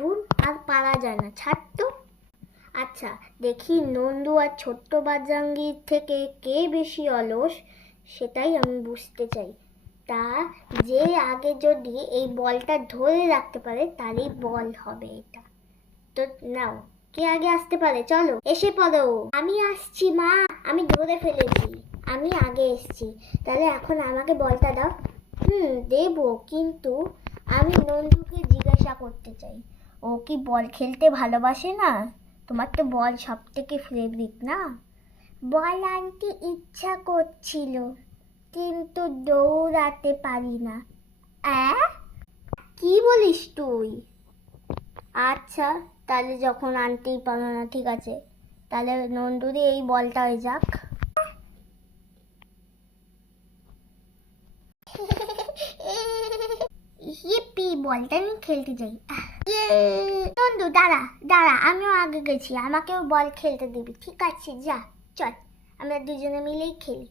ধুর আর পারা যায় না, ছাড় তো। আচ্ছা দেখি নন্দু আর ছোট্ট বাজাঙ্গির থেকে কে বেশি অলস, সেটাই আমি বুঝতে চাই। তা যে আগে যদি এই বলটা ধরে রাখতে পারে তারই বল হবে এটা। তো নাও, কে আগে আসতে পারে চলো, এসে পড়ো। আমি আসছি মা, আমি ধরে ফেলেছি, আমি আগে এসছি। তাহলে এখন আমাকে বলটা দাও। দেবো, কিন্তু আমি নন্দুকে জিজ্ঞাসা করতে চাই, ও কি বল খেলতে ভালোবাসে না? তোমার তো বল সব থেকে ফেভারিট না? বল আনতে ইচ্ছা করছিল, কিন্তু দৌড়াতে পারি না। কি বলিস তুই? আচ্ছা তাহলে যখন আনতেই পারো না, ঠিক আছে, তাহলে নন্দুরে এই বলটা হয়ে যাক। ইয়েপি, বলটা নিয়ে খেলতে যাই। নন্দু দাঁড়া দাঁড়া, আমিও আগে গেছি, আমাকেও বল খেলতে দিবি? ঠিক আছে যা, চল আমরা দুজনে মিলেই খেলি।